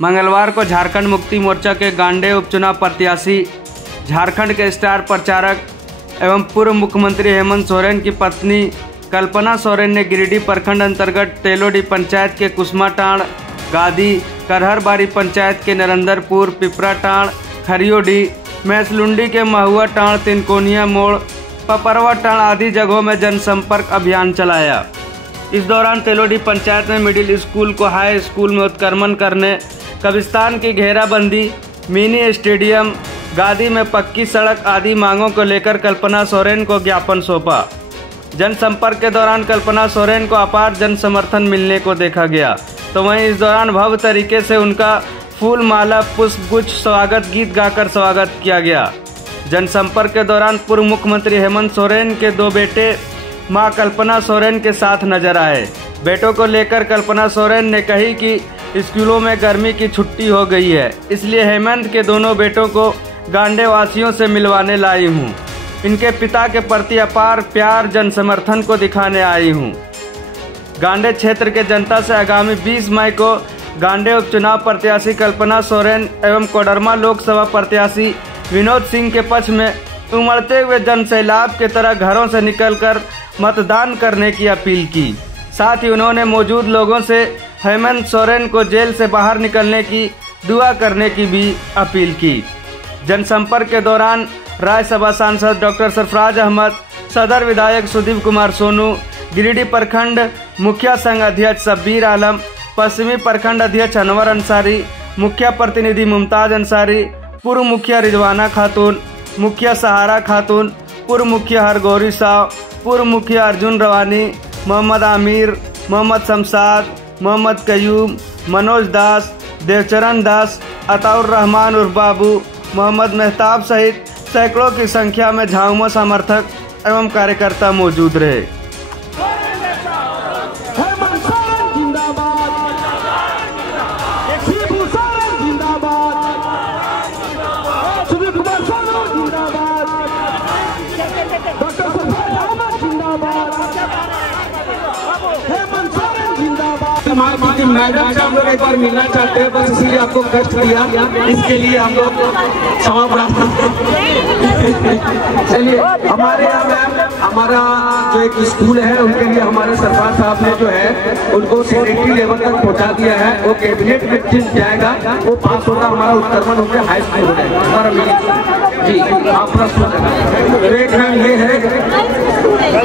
मंगलवार को झारखंड मुक्ति मोर्चा के गांडे उपचुनाव प्रत्याशी, झारखंड के स्टार प्रचारक एवं पूर्व मुख्यमंत्री हेमंत सोरेन की पत्नी कल्पना सोरेन ने गिरिडीह प्रखंड अंतर्गत तेलोडी पंचायत के कुसमाटांड़, गादी, करहरबाड़ी पंचायत के नरेंद्रपुर, पिपराटांड़, खरियोडी, मैसलुंडी के महुआ टांड़, तिनकोनिया मोड़, पपरवा टांड़ आदि जगहों में जनसंपर्क अभियान चलाया। इस दौरान तेलोडी पंचायत में मिडिल स्कूल को हाई स्कूल में उत्क्रमण करने, कब्रिस्तान की घेराबंदी, मिनी स्टेडियम, गादी में पक्की सड़क आदि मांगों को लेकर कल्पना सोरेन को ज्ञापन सौंपा। जनसंपर्क के दौरान कल्पना सोरेन को अपार जन समर्थन मिलने को देखा गया, तो वहीं इस दौरान भव्य तरीके से उनका फूल माला पुष्पगुच्छ स्वागत गीत गाकर स्वागत किया गया। जनसंपर्क के दौरान पूर्व मुख्यमंत्री हेमंत सोरेन के 2 बेटे मां कल्पना सोरेन के साथ नजर आए। बेटों को लेकर कल्पना सोरेन ने कही कि स्कूलों में गर्मी की छुट्टी हो गई है, इसलिए हेमंत के दोनों बेटों को गांडे वासियों से मिलवाने लाई हूँ। इनके पिता के प्रति अपार प्यार जन समर्थन को दिखाने आई हूँ। गांडे क्षेत्र के जनता से आगामी 20 मई को गांडे उपचुनाव प्रत्याशी कल्पना सोरेन एवं कोडरमा लोकसभा प्रत्याशी विनोद सिंह के पक्ष में उमड़ते हुए जन सैलाब के तरह घरों से निकलकर मतदान करने की अपील की। साथ ही उन्होंने मौजूद लोगों से हेमंत सोरेन को जेल से बाहर निकलने की दुआ करने की भी अपील की। जनसंपर्क के दौरान राज्यसभा सांसद डॉक्टर सरफराज अहमद, सदर विधायक सुदीप कुमार सोनू, गिरिडीह प्रखंड मुखिया संघ अध्यक्ष शब्बीर आलम, पश्चिमी प्रखंड अध्यक्ष अनवर अंसारी, मुखिया प्रतिनिधि मुमताज अंसारी, पूर्व मुखिया रिजवाना खातून, मुखिया सहारा खातून, पूर्व मुखिया हरगौरी साव, पूर्व मुखिया अर्जुन रवानी, मोहम्मद आमिर, मोहम्मद शमशाद, मोहम्मद कयूम, मनोज दास, देवचरण दास, अताउर रहमान उर्फ बाबू, मोहम्मद मेहताब सहित सैकड़ों की संख्या में झामुमो समर्थक एवं कार्यकर्ता मौजूद रहे। मैडम से हम लोग एक बार मिलना चाहते हैं, बस इसलिए आपको कष्ट दिया, इसके लिए हम लोग क्षमा प्रार्थना। चलिए, हमारे यहाँ मैम, हमारा जो एक स्कूल है उनके लिए हमारे सरकार साहब ने जो है उनको सेक्रेटरी लेवल तक पहुँचा दिया है। वो कैबिनेट में जिस जाएगा वो पास होगा, हमारा उत्क्रमण होकर हाई स्कूल हो जाएगा हमारा मिली। जी, आप प्रश्न करना। एक मैम ये है,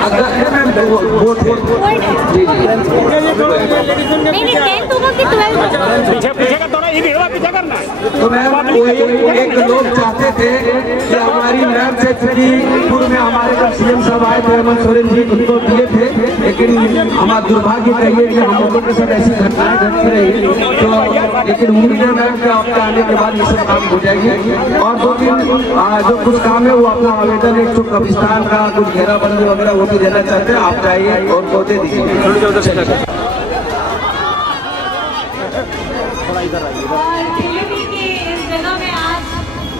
अगर है मैम वोट जी तो मैम एक लोग चाहते थे कि हमारी मैम से, चूंकि पूर्व में हमारे जब सीएम साहब आए थे हेमंत सोरेन जी उनको दिए थे, लेकिन हमारा दुर्भाग्य कहिए कि हम लोगों के साथ ऐसी घटनाएं घटती रही, तो लेकिन उम्मीद है मैम कि आपके आने के बाद ये सब काम हो जाएगी। और 2-3 जो कुछ काम है वो अपना आवेदन, एक तो कब्रिस्तान का कुछ घेराबंदी वगैरह वो भी देना चाहते हैं, आप जाइए और पौधे दीजिए।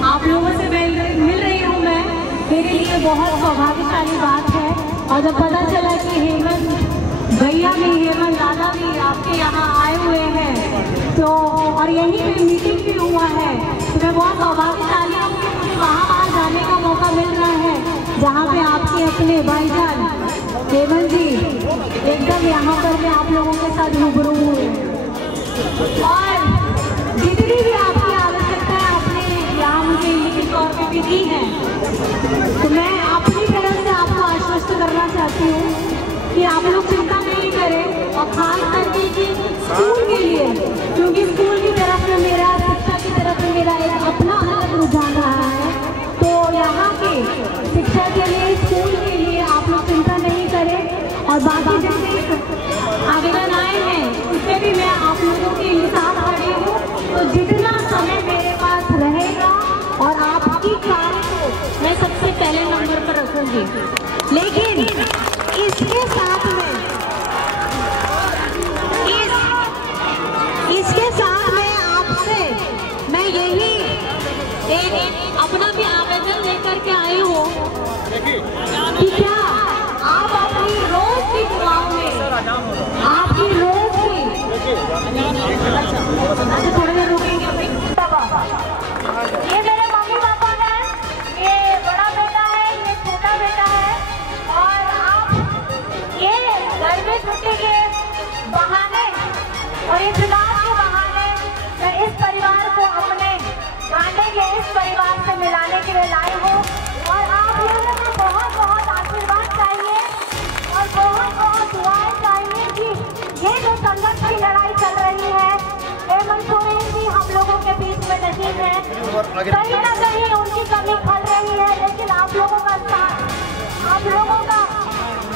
आप लोगों से मिल रही हूँ मैं, मेरे लिए बहुत सौभाग्यशाली बात है। और जब पता चला कि हेमंत भैया भी, हेमंत दादा भी आपके यहाँ आए हुए हैं, तो और यहीं पे मीटिंग भी हुआ है, तो मैं बहुत सौभाग्यशाली हूँ कि मुझे वहाँ आज जाने का मौका मिल रहा है, जहाँ पे आपके अपने भाईजान हेमंत जी एकदम यहाँ पर मैं आप लोगों के साथ रूबरू हुए। और जितनी भी आपकी आवश्यकता है आपने यहाँ मुझे लिखित तौर पे भी दी है, तो मैं अपनी तरफ से आपको आश्वस्त करना चाहती हूँ कि आप लोग चिंता नहीं करें, और खास करके कि स्कूल के लिए, क्योंकि स्कूल की तरफ में मेरा, शिक्षा की तरफ में मेरा एक अपना अलग रुझान रहा है, तो यहाँ के शिक्षा के लिए, स्कूल के लिए आप लोग चिंता नहीं करें। और बाकी जितने आवेदन आए हैं उसमें भी मैं आप लोगों के साथ खड़ी हूँ, तो जितना समय मेरे पास रहेगा और आपकी कार्य को मैं सबसे पहले नंबर पर रखूंगी। लेकिन इसके साथ में आपसे मैं यही एक अपना भी आवेदन लेकर के आई हूँ कि क्या आप अपनी रोज की दुआओं में, आपकी रोज की, अच्छा थोड़ी देर रुकिए। की लड़ाई चल रही है। हेमंत सोरेन जी हम लोगों के बीच में नहीं है, कहीं ना कहीं उनकी कमी खल रही है, लेकिन आप लोगों का साथ, आप लोगों का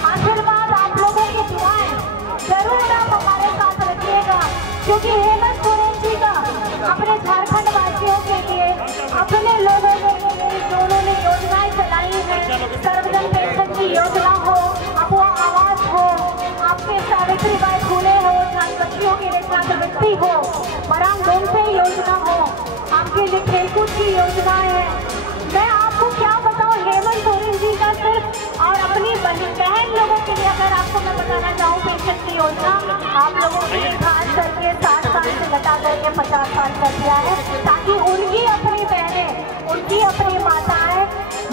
आशीर्वाद, आप लोगों की दुआएं जरूर आप हमारे साथ रखिएगा, क्योंकि हेमंत सोरेन जी का अपने झारखंड वासियों के लिए, अपने लोगों के लिए जो उन्होंने योजनाएं चलाई है, सर्वजन पेंशन की योजना हो, अबुआ आवास हो, आपके सावित्रीबाई फुले हो, बच्चियों के लिए छात्रवृत्ति हो, बराम गोमसे योजना हो, आपके लिए खेलकूद की योजनाएं है। मैं आपको क्या बताऊं, हेमंत सोरेन जी का सिर्फ और अपनी बहन लोगों के लिए अगर आपको मैं बताना चाहूँ, पेंशन की योजना आप लोगों के लिए खास करके 60 साल से घटा करके 50 साल कर दिया है, ताकि उनकी अपनी बहनें, उनकी अपनी माताएं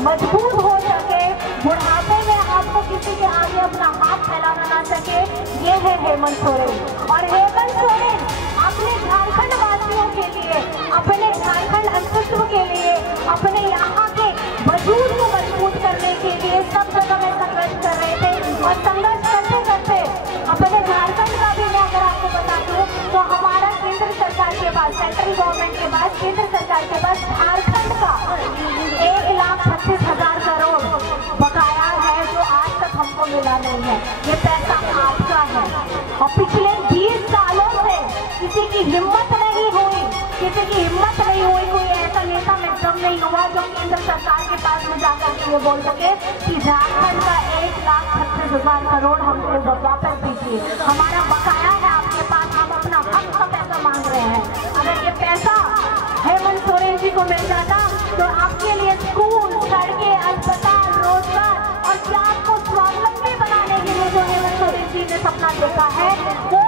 मजबूत हो सके, बुढ़ापे में आपको किसी के आगे अपना हाथ फैलाना ना सके। ये है हेमंत सोरेन। और हेमंत सोरेन अपने झारखंड वासियों के लिए, अपने झारखंड अस्तित्व के लिए, अपने यहाँ के वजूद को मजबूत करने के लिए सब जगह में संघर्ष कर रहे थे, और संघर्ष करते करते अपने झारखंड का भी मैं अगर आपको बता दूं तो हमारा केंद्र सरकार के पास, सेंट्रल गवर्नमेंट के पास, केंद्र सरकार के पास झारखंड का 1,36,000 करोड़ बकाया है, जो आज तक हमको मिला नहीं है। ये पैसा आपका है, और पिछले 20 सालों से किसी की हिम्मत नहीं हुई, कोई ऐसा नेता में दम नहीं हुआ जो केंद्र सरकार के पास में जाकर के ये बोल सके कि झारखंड का 1,36,000 करोड़ हमको वापस दीजिए, हमारा बकाया है आपके पास, हम अपना हक का पैसा मांग रहे हैं। अगर ये पैसा हेमंत सोरेन जी को मिल जाता तो आपके लिए स्कूल, सड़कें, अस्पताल, रोजगार और जात को स्वावलंबी बनाने के लिए जो हेमंत सोरेन जी ने सपना देखा है वो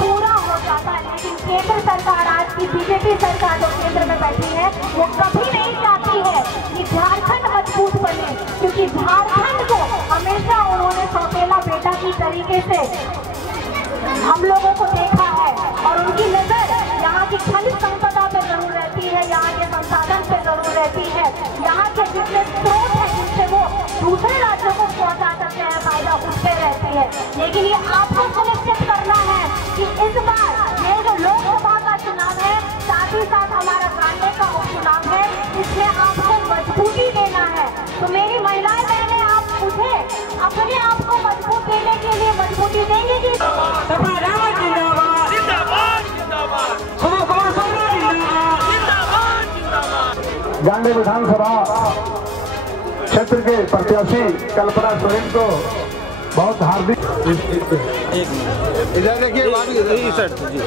पूरा हो जाता है। लेकिन केंद्र सरकार, आज की बीजेपी सरकार जो केंद्र में बैठी है, वो कभी नहीं चाहती है कि झारखंड मजबूत बने, क्योंकि झारखंड को हमेशा उन्होंने सौतेला बेटा की तरीके से हम लोगों को देखा है, और उनकी नजर यहाँ की खनिज संपदा पे जरूर रहती है, यहाँ के संसाधन पे जरूर रहती है, यहाँ के जितने स्रोत हैं जिससे वो दूसरे राज्यों को पहुँचा सकते हैं, फायदा उससे रहती है। लेकिन ये आपको सुनिश्चित करना है कि इस बार ये जो लोकसभा का चुनाव है, साथ ही साथ हमारा गांधी का उपचुनाव है, इसमें आपको मजबूती देना है। तो मेरी महिलाएं बहनें, आप मुझे अपने आप को मजबूत देने के लिए मजबूती देंगे कि गांधी विधानसभा क्षेत्र के प्रत्याशी कल्पना सोरेन को बहुत हार्दिक, इधर देखिए सर जी,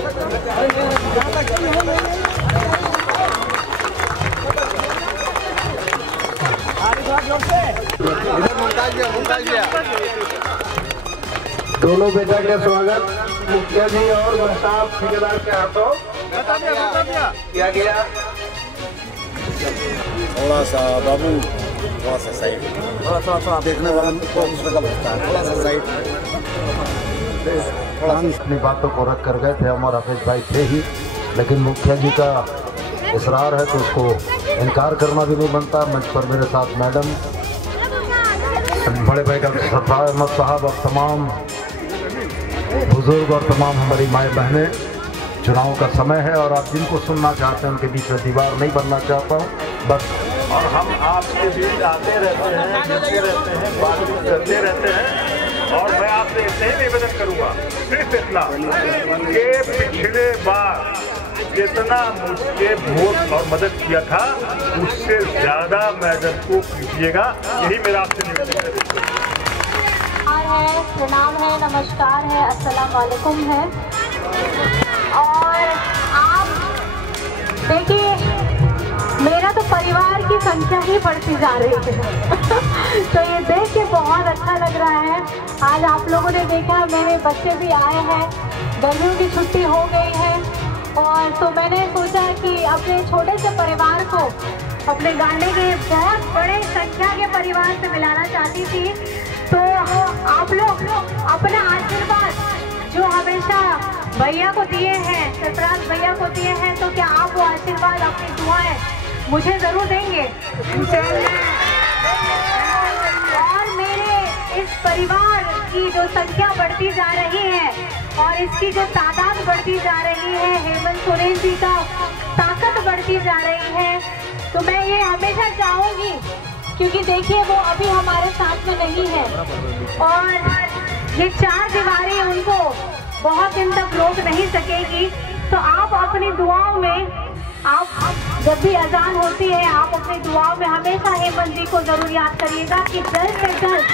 दोनों बेटा का स्वागत मुखिया जी और साहब ठेकेदार के हाथों किया गया। थोड़ा सा बाबू, थोड़ा सा साइड, थोड़ा देखने वाला को दूसरे का लगता है, थोड़ा सा साइड। अपनी बातों को रख कर गए थे, हमारा हाफिज भाई थे ही, लेकिन मुखिया जी का इसरार है तो उसको इनकार करना भी नहीं बनता। मंच पर मेरे साथ मैडम, बड़े भाई का सरदार अहमद साहब और तमाम बुजुर्ग और तमाम हमारी माएँ बहनें, चुनाव का समय है और आप जिनको सुनना चाहते हैं उनके बीच में दीवार नहीं बनना चाहता हूँ बस। और हम आपके बीच आते रहते हैं, मिलते रहते हैं, बातचीत करते रहते हैं, और मैं आपसे इतना ही निवेदन करूँगा, सिर्फ इतना कि पिछले बार जितना मुझे वोट और मदद किया था उससे ज़्यादा मैडम को कीजिएगा, यही मेरा आपसे निवेदन है। प्रणाम है, नमस्कार है, अस्सलाम वालेकुम है। और आप देखिए, मेरा तो परिवार की संख्या ही बढ़ती जा रही है तो ये देख के बहुत अच्छा लग रहा है। आज आप लोगों ने देखा मेरे बच्चे भी आए हैं, गर्मियों की छुट्टी हो गई है, और तो मैंने सोचा कि अपने छोटे से परिवार को अपने गांधी के बहुत बड़े संख्या के परिवार से मिलाना चाहती थी। तो आप लोग अपना आशीर्वाद जो हमेशा भैया को दिए हैं, सरफराज भैया को दिए हैं, तो क्या आप वो आशीर्वाद, अपनी दुआएं मुझे जरूर देंगे। और मेरे इस परिवार की जो संख्या बढ़ती जा रही है और इसकी जो तादाद बढ़ती जा रही है, हेमंत सोरेन जी का ताकत बढ़ती जा रही है, तो मैं ये हमेशा चाहूंगी, क्योंकि देखिए वो अभी हमारे साथ में नहीं है और ये 4 दीवारें उनको बहुत दिन तक रोक नहीं सकेगी। तो आप अपनी दुआओं में, आप जब भी अजान होती है, आप अपनी दुआओं में हमेशा हेमंत जी को जरूर याद करिएगा कि जल्द से जल्द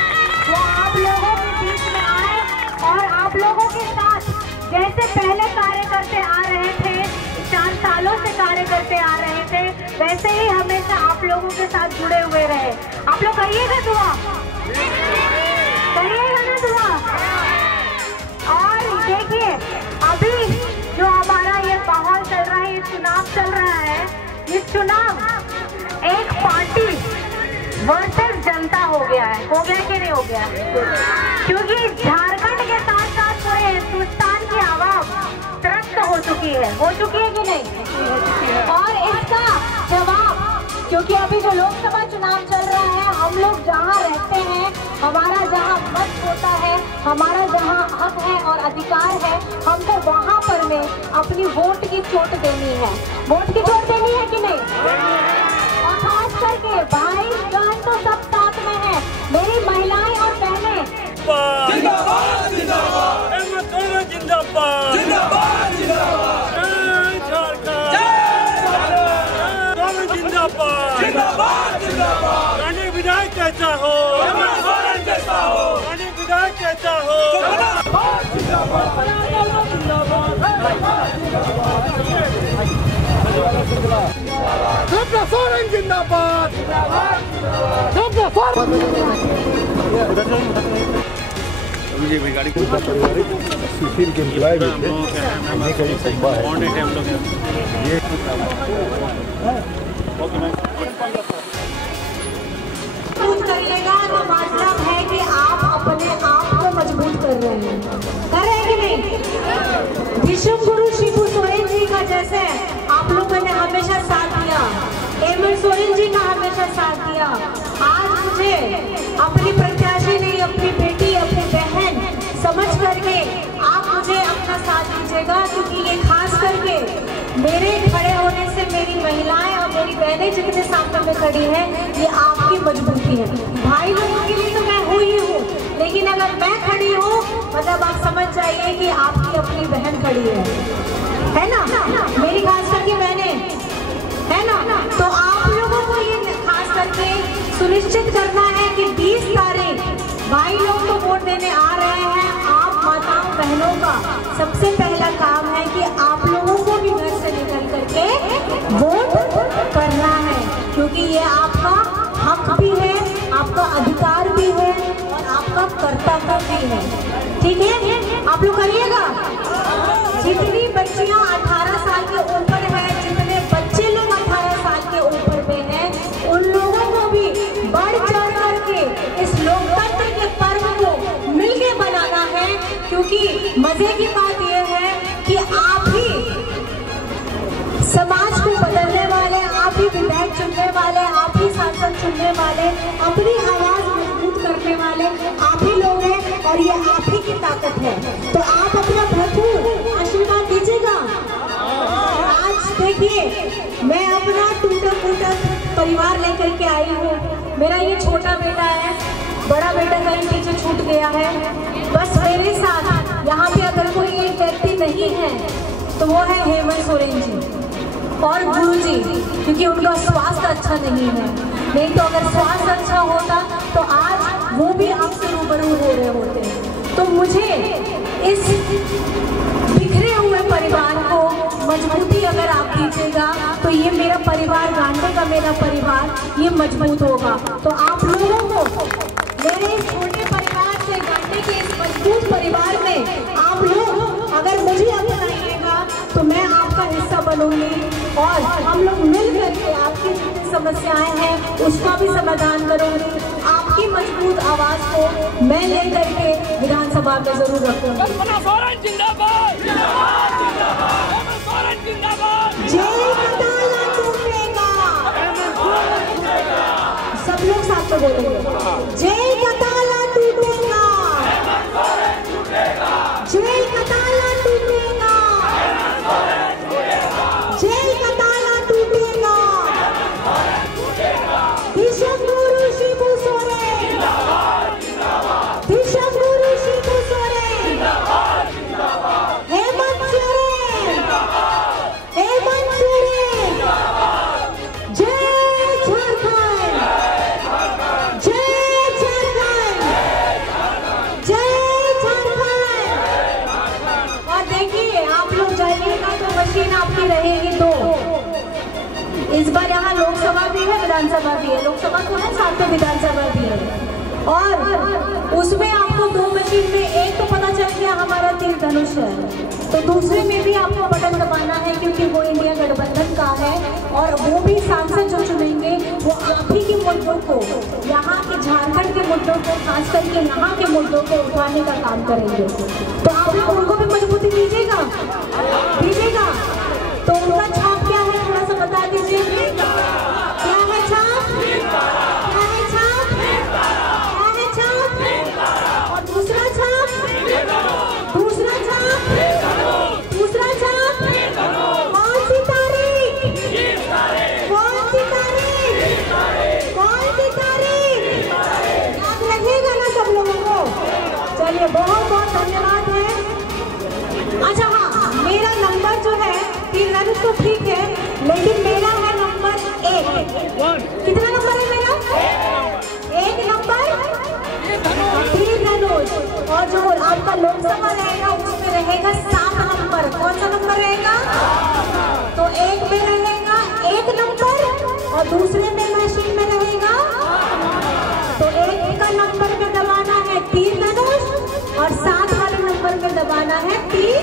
वो आप लोगों के बीच में आए और आप लोगों के साथ जैसे पहले कार्य करते आ रहे थे, 4 सालों से कार्य करते आ रहे थे, वैसे ही हमेशा आप लोगों के साथ जुड़े हुए रहे। आप लोग करिएगा दुआ, करिएगा ना दुआ। और देखिए अभी जो हमारा ये माहौल चल रहा है, ये चुनाव चल रहा है, ये चुनाव एक पार्टी वर्सेस जनता हो गया है। हो गया कि नहीं हो गया? क्योंकि झारखंड के साथ साथ पूरे हिंदुस्तान की आवाम त्रस्त हो चुकी है कि नहीं? और इसका जवाब, क्योंकि अभी जो लोकसभा चुनाव चल रहा है, हम लोग जहाँ रहते हैं, हमारा जहाँ मत होता है, हमारा जहाँ हक है और अधिकार है, हमको वहाँ पर में अपनी वोट की चोट देनी है। वोट की चोट देनी है कि नहीं? और खास करके भाई बहन तो सब साथ में है, मेरी महिलाएं और बहनें जिंदाबाद जिंदाबाद, हेमंत सोरेन जिंदाबाद जिंदाबाद जिंदाबाद, जिंदाबाद जिंदाबाद जिंदाबाद। रानी विधायक कैसा हो, हेमंत सोरेन कैसा हो, रानी विधायक कैसा हो, जिंदाबाद जिंदाबाद हेमंत सोरेन जिंदाबाद मुझे भी गाड़ी को सुशील के एम्प्लॉय भी थे, हमने कभी संभव है ये करिएगा तो मतलब है कि आप अपने आप को मजबूत कर रहे हैं, कर रहे हैं कि नहीं? विश्व गुरु शिबू सोरेन जी का जैसे आप लोगों ने हमेशा साथ दिया, हेमंत सोरेन जी का हमेशा साथ दिया, आज मुझे अपनी प्रत्याशी नहीं, अपनी बेटी, अपनी बहन समझ करके आप मुझे अपना साथ दीजिएगा, क्योंकि ये खास करके मेरे खड़े होने से मेरी महिलाएं और मेरी बहनें जितने सामने में खड़ी हैं, ये आपकी मजबूती है। भाई लोगों के लिए तो मैं हूँ ही हूँ, लेकिन अगर मैं खड़ी हूँ मतलब आप समझ जाइए कि आपकी अपनी बहन खड़ी है ना? मेरी खास करके बहनें है ना? तो आप लोगों को ये खास करके सुनिश्चित करना है कि 20 तारीख भाई लोग तो वोट देने आ रहे हैं। आप माताओं बहनों का सबसे पहला काम है कि आप लोगों को भी घर से निकल करके वोट करना है, क्योंकि ये आपका हक भी है, आपका अधिकार भी है और आपका कर्तव्य भी है। ठीक है, आप लोग करिएगा। जितनी बच्चियां 18 साल के ऊपर है, जितने बच्चे लोग 18 साल के ऊपर पे हैं, उन लोगों को भी बढ़ चढ़ करके इस लोकतंत्र के पर्व को मिलके बनाना है, क्योंकि मजे की बात यह है कि आप ही समाज को बदलने वाले, आप ही विधायक चुनने वाले, आप ही सांसद चुनने वाले, अपनी आवाज मजबूत करने वाले आप ही लोग हैं और ये आप ही की ताकत है। तो आप अपना भरपूर आशीर्वाद दीजिएगा। आज देखिए मैं अपना टूटा फूटा परिवार लेकर के आई हूँ। मेरा ये छोटा बेटा है, बड़ा बेटा कहीं पीछे छूट गया है। बस मेरे साथ यहाँ पे अगर कोई एक व्यक्ति नहीं है तो वो है हेमंत सोरेन जी और गुरु जी, क्योंकि उनका स्वास्थ्य अच्छा नहीं है। नहीं तो अगर स्वास्थ्य अच्छा होता तो आज वो भी आपसे रूबरू हो रहे होते। तो मुझे इस बिखरे हुए परिवार को मजबूती अगर आप दीजिएगा तो ये मेरा परिवार, गांडे का मेरा परिवार, ये मजबूत होगा। तो आप लोगों को मेरे इस छोटे परिवार से गांडे के इस मजबूत परिवार में आप लोग अगर मुझे अपनाइएगा तो मैं आपका हिस्सा बनूंगी और हम लोग मिल करके आपकी जितनी समस्याएं हैं उसका भी समाधान करूंगी। आपकी मजबूत आवाज को मैं लेकर के विधानसभा में जरूर रखूंगी। जय कताला टूटेगा, सब लोग साथ में बोलेंगे, जय कताला टूटेगा। विधानसभा भी है, लोकसभा तो है, साथ में विधानसभा भी है। और उसमें आपको 2 मशीन में एक तो पता चल गया हमारा तीर धनुष है, तो दूसरे में भी आपको बटन दबाना है, क्योंकि वो इंडिया गठबंधन का है और वो भी सांसद जो चुनेंगे वो आप ही के मुद्दों को, यहाँ के झारखंड के मुद्दों को, खास करके यहाँ के मुद्दों को उठाने का काम करेंगे। तो आप लोग उनको भी मजबूती दीजिएगा, तो उनका छाप क्या है थोड़ा सा बता दीजिए। क्या है छाप? क्या है छाप? क्या है छाप? और दूसरा छाप? दूसरा छाप? दूसरा छाप? कौन सी तारीख? कौन सी तारीख? कौन सी तारीख? याद रखिएगा ना सब लोगों को। चलिए, बहुत बहुत धन्यवाद है। अच्छा हाँ, मेरा नंबर जो है तीर धनुष तो ठीक है, लेकिन मेरा है नंबर 1। कितना नंबर है मेरा? 1 नंबर तीर धनुष। और जो आपका लोकसभा रहेगा उसमें रहेगा 7 नंबर। कौन सा नंबर रहेगा? तो एक में रहेगा 1 नंबर और दूसरे में मशीन में रहेगा, तो 1 का नंबर में दबाना है तीर धनुष और 7 वाले नंबर में दबाना है तीर